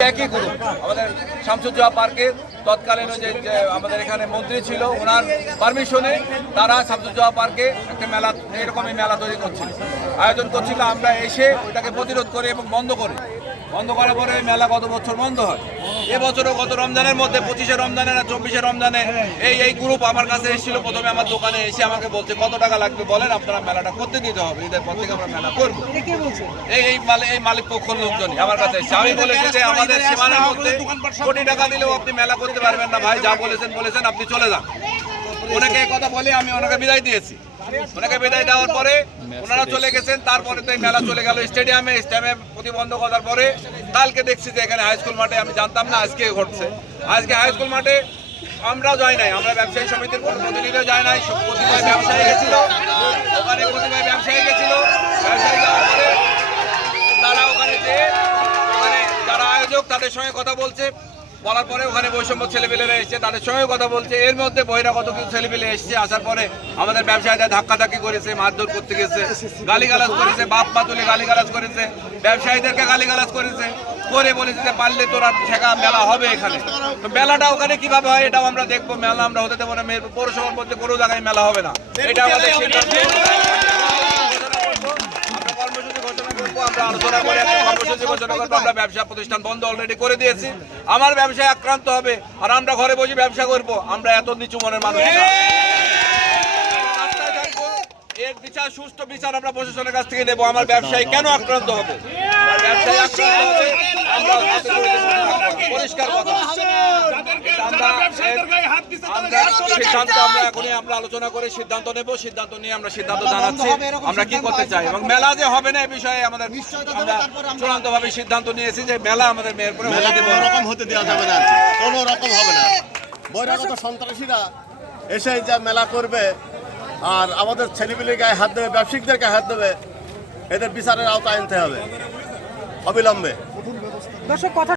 একই গ্রুপ আমাদের শামসুজ্জোহা পার্কে তৎকালীন যে আমাদের এখানে মন্ত্রী ছিল ওনার পারমিশনে তারা শামসুজ্জোহা পার্কে একটা মেলা এরকমই মেলা তৈরি করছিল। আয়োজন করছিল আমরা এসে ওইটাকে প্রতিরোধ করি এবং বন্ধ করি। বন্ধ করার পরে মেলা গত বছর বন্ধ হয়? এবছরও গত রমজানের মধ্যে পঁচিশে রমজানে না চব্বিশে রমজানে এই এই গ্রুপ আমার কাছে এসেছিল প্রথমে আমার দোকানে এসে আমাকে বলছে কত টাকা লাগবে বলেন আপনারা মেলাটা করতে দিতে হবে ঈদের পর থেকে আমরা মেলা করব। এই এই মালিক এই মালিক পক্ষের লোকজনই আমার কাছে এসেছে। আমি বলেছি যে আমাদের সীমানার মধ্যে কোটি টাকা দিলেও আপনি মেলা করতে পারবেন না ভাই যা বলেছেন বলেছেন আপনি চলে যান। ওনাকে কথা বলে আমি ওনাকে বিদায় দিয়েছি। ওনাকে বিদায় দেওয়ার পরে ওনারা চলে গেছেন তারপরে তো মেলা চলে গেল স্টেডিয়ামে স্টেডিয়ামে প্রতিবন্ধকতার পরে কালকে দেখছি যে এখানে হাই স্কুল মাঠে আমি জানতাম না আজকে ঘটছে। আজকে হাই স্কুল মাঠে আমরাও যাই নাই আমরা ব্যবসায়ী সমিতির কোনো প্রতিনিধিও যাই নাই সব প্রতিভায় ব্যবসায়ী গেছিল ওখানে প্রতিভায় ব্যবসায়ী গেছিল আয়োজক তাদের সঙ্গে কথা বলছে। বলার পরে ওখানে বৈষম্য ছেলেপেলেরা এসছে, তাদের সঙ্গে কথা বলছে। এর মধ্যে বহিরাগত কিছু ছেলেপেলে এসছে, আসার পরে আমাদের ব্যবসায়ীদের ধাক্কাধাক্কি করেছে, মারধর করতে গেছে, গালিগালাজ করেছে, বাপ মা তুলে গালিগালাজ করেছে, ব্যবসায়ীদেরকে গালিগালাজ করেছে, করে বলেছে যে পারলে তোরা ঠেকা মেলা হবে এখানে। তো মেলাটা ওখানে কীভাবে হয় এটাও আমরা দেখব, মেলা আমরা হতে দেবো না পৌরসভার মধ্যে কোনো জায়গায় মেলা হবে না। এটা আমাদের সিদ্ধান্ত। আলোচনা করে একটা কর্মসূচি ঘোষণা করব আমরা ব্যবসা প্রতিষ্ঠান বন্ধ অলরেডি করে দিয়েছি। আমার ব্যবসায় আক্রান্ত হবে আর আমরা ঘরে বসে ব্যবসা করব। আমরা এত নিচু মনের মানুষ এর বিচার সুষ্ঠু বিচার আমরা প্রশাসনের কাছ থেকে নেব। আমার ব্যবসায়ী কেন আক্রান্ত হবে? ব্যবসায়ী আক্রান্ত আমরা। পরিষ্কার কথা। আমরা সিদ্ধান্ত আমরা এখনই আমরা আলোচনা করে সিদ্ধান্ত নেব সিদ্ধান্ত নিয়ে আমরা সিদ্ধান্ত জানাচ্ছি। আমরা কি করতে চাই? এবং মেলা যে হবে না এ বিষয়ে আমাদের আমরা চূড়ান্ত সিদ্ধান্ত নিয়েছি যে মেলা আমাদের না। রকম হতে দেওয়া যাবে না কোনো রকম হবে না। বহিরাগত সন্ত্রাসীরা এসে যা মেলা করবে আর আমাদের ছেলেপিলির গায়ে হাত দেবে ব্যবসায়িকদের গায়ে হাত দেবে এদের বিচারের আওতায় আনতে হবে। অবিলম্বে। দর্শক কথা